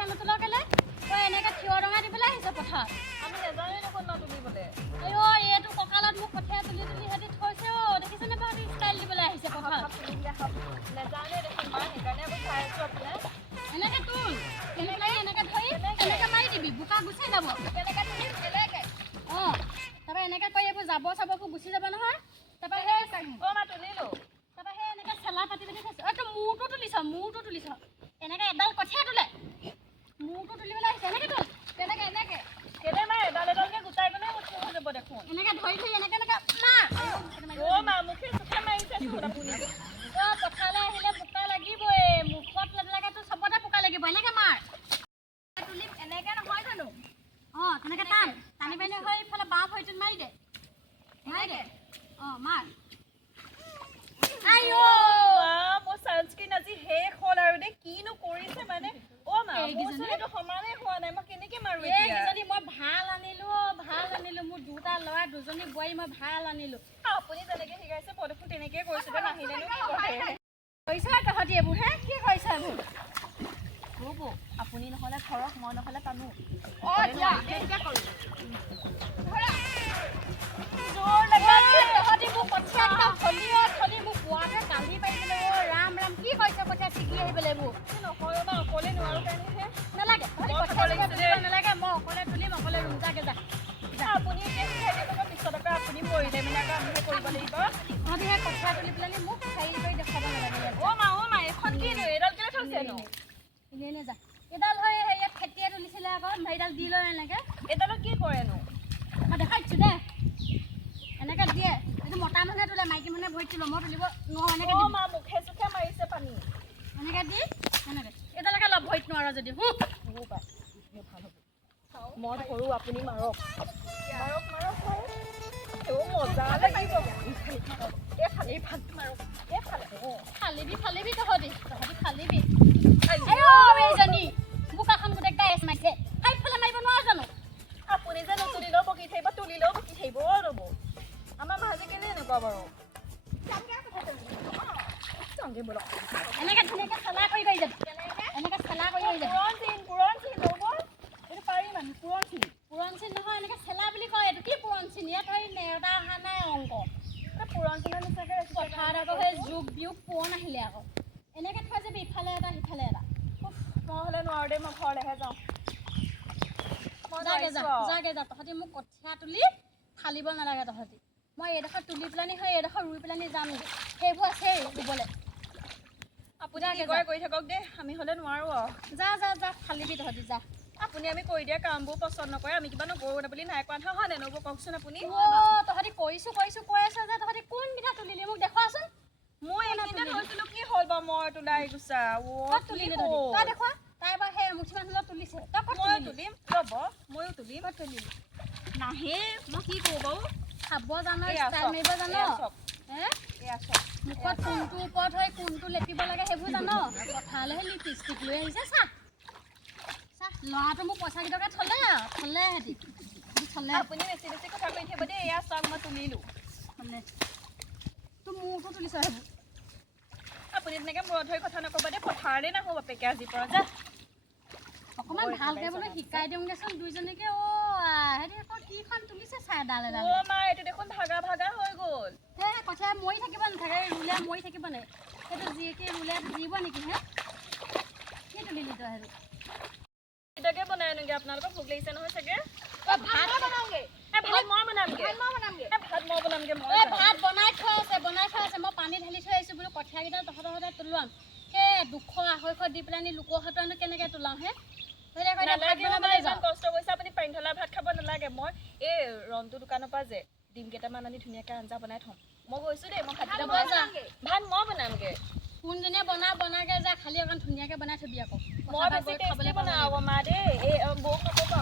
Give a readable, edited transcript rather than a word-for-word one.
কঠীয়া নতুলা কেলে তই এনেকে থিয় ৰঙা দি পেলাই আহিছে পথাৰত আমি নেজানো দেখোন ন তুলিবলে আইও এইটো কঁকালত মোক কঠীয়া তুলি তুলি সিহঁতি থৈছে দেখিছেনে বাৰু ষ্টাইল দিবলৈ আহিছে পথাৰত নেজানো দেখোন মা সেইকাৰণে আকৌ চাই আছো আপোনাৰ এনেকে তুল এনেকে ধৰি এনেকে মাৰি দিবি বোকা গুচি যাব কেনেকে তুলিম কেনেকে তাৰপৰা এনেকে কৰি এইবোৰ জাবৰ চাবৰবোৰ গুচি যাব নহয় তাৰপৰা সেই মা তুলিলো তাৰপৰা সেই এনেকে চেলা পাতি পাতি থৈছে তই মূৰটো তুলিছ এনেকে এডাল কঠীয়া তোলে মূৰটো তুলিবলৈ আহিছে এনেকে তুল এনেকে কেলে মা এডালকে গোটাই গ'লে উঠি হৈ যাব দেখোন এনেকে ধৰি এনেকে মা মুখে চুখে মাৰিছে আপুনি পথাৰলৈ আহিলে বোকা লাগিবই মুখত লাগেতো চবতে বোকা লাগিব এনেকে মাৰ তুলিম এনেকে নহয় জানো তেনেকে টানি পানি হৈ ইফালে বাওঁ ভৰিটোত মাৰি দে মাৰ আইও মোৰ ছানস্ক্ৰীন আজি শেষ হ'ল আৰু দে কিনো কৰিছে মানে মা এইটো সমানে হোৱা নাই মই কেনেকে মাৰো এইকেইজনী মই ভাল আনিলো মোৰ দুটা ল'ৰা দুজনী বোৱাৰী মই ভাল আনিলো আপুনি যেনেকে শিকাইছে মই দেখোন তেনেকে কৰিছো নাহিলেনো কি কৰে কৰিছ তহঁতি এইবোৰ হে কি কৰিছ এইবোৰ ৰ'ব আপুনি নহ'লে ঘৰক মই নহ'লে টানো তহঁতি মোক কঠীয়া একদম থলি মোক বোৱাতে কালি পাৰিছিলে ৰাম কি কৰিছ কঠীয়া ছিগি আহিবলৈ এইবোৰ নহয় বা অকলে নোৱাৰো কাৰণেহে নালাগে নালাগে মই অকলে তুলিম অকলে ৰুম যাগে যা আপুনি এতিয়া শিকাই দিব 20 টকা আপুনি পৰিলে মানে আকৌ আমিহে কৰিব লাগিব তহঁতি সেই কঠীয়া তুলি পেলাই মোক হেৰি কৰি দেখুৱাব নালাগে মা এখন কিনো এডাল কেলে থৈছেনো এনেই যা এডাল হৈ ইয়াত খেতিয়ে তুলিছিলে আকৌ সেইডাল দি লৈ এনেকে এডালত কি কৰেনো মই দেখাইছোঁ দে এনেকে দিয়ে এইটো মতা মানুহে তোলে মাইকী মানুহে ভৰিত তোলো মই তুলিব নোৱাৰোঁ এনেকে মা মুখে চুখে মাৰিছে পানী এনেকে দি এনেকে এডালকে লগ ভৰিত নোৱাৰো যদি ভাল হ'ব মই ধৰো আপুনি মাৰক মজা লাগিব ফালিবি তহঁতি ফালিবি এইজনী বোকাখন গোটেই গাইছ মাৰিছে সেইফালে মাৰিব নোৱাৰো জানো আপুনি যে নুতুলিলেও বকি থাকিব তুলিলেও বকি থাকিব ৰ'ব আমাৰ মাহঁতে কেলে এনেকুৱা বাৰু এনেকে ধুনীয়াকে চেলা কৰি যাবি এনেকে চেলা কৰি যাবি পুৰণ চিন ৰ'ব এইটো পাৰিম আমি পুৰণ চিন নহয় এনেকে চেলা বুলি কয় এইটো কি পুৰণ চিন ইয়াত সেই নেওতা অহা নাই অংক পুৰণ চিনৰ নিচাকে পথাৰত আকৌ সেই যুগ বিয়োগ পুৰণ আহিলে আকৌ এনেকে থৈ যাবি ইফালে এটা সিফালে এটা মই হ'লে নোৱাৰো দেই মই ঘৰলৈহে যাওঁ যাগে যা তহঁতি মোক কঠীয়া তুলি ফালিব নালাগে তহঁতি মই এইডোখৰ তুলি পেলানি হয় এইডোখৰ ৰুই পেলানি যাম সেইবোৰ আছেই ৰুবলৈ আপুনি কৰি থাকক দেই আমি হ'লে নোৱাৰো যা ফালিবি তহঁতি যা আপুনি আমি কৰি দিয়া কামবোৰ পচন্দ নকৰে আমি কিবা নকৰো বুলি নাই কোৱা নহয় নেন'ব কওকচোন আপুনি তহঁতি কৰিছো কৈ আছ যে তহঁতি কোনকেইটা তুলিলি মোক দেখুৱাচোন মই এইকেইটা থৈছিলো কি হ'ল বাৰু মই তোলাই গুচা তুলিলি তই দেখুৱা তাই বাৰু সেই মুঠি মানুহলৈ তুলিছে তই মই তুলিম ৰ'ব ময়ো তুলিম নাহে মই কি কৰোঁ বাৰু খাব জানো ষ্টাইল মাৰিব জানো মুখত কোনটো ওপৰত হয় কোনটো লেপিব লাগে সেইবোৰ জানো পথাৰলৈহে লিপষ্টিক লৈ আহিছে চা ল'ৰাটো মোক পইচা কেইটকা থলে সিহঁতি আপুনি বেছি কথা কৈ থাকিব দেই এয়া চাওক মই তুলিলোঁ তোৰ মূৰটো তুলিছ সেইবোৰ আপুনি তেনেকৈ মূৰত ধৰি কথা নক'ব দেই পথাৰলৈ নাহো বাপেকে আজিৰ পৰা যা অকণমান ভালকৈ বোলো শিকাই দিওঁগৈচোন দুইজনীকে সিহঁতি আকৌ কিখন তুলিছে চাই এডাল মা এইটো দেখোন ভাগা হৈ গ'ল সেই কঠীয়া মৰি থাকিব নাথাকে ৰুলে মৰি থাকিব নাই সেইটো যিকে ৰুলে দিব নেকি হে কি তুলিলি তই সেইটো এটাকে বনাই আনোগে আপোনালোকৰ ভোক লাগিছে নহয় চাগে ভাত বনাওঁগে ভাত মই বনামগে ভাত বনাই থোৱা আছে মই পানী ঢালি থৈ আহিছোঁ বোলো কঠীয়াকেইডাল তহঁতৰ তোলাম সেই 200-250 দি পেলাই লোকৰ হাতত কেনেকৈ তোলাওঁ হে কষ্ট কৰিছে আপুনি পানী ঢলা ভাত খাব নালাগে মই এই ৰন্টু দোকানৰ পৰা যে ডিম কেইটামান আনি ধুনীয়াকৈ আঞ্জা বনাই থ'ম মই গৈছোঁ দেই মই ভাত মই বনামগে কোনজনীয়ে বনাগে যা খালি অকণ ধুনীয়াকৈ বনাই থবি আকৌ মই বেছি টেষ্টি বনাওঁ মা দেই এই বৌ নক'ব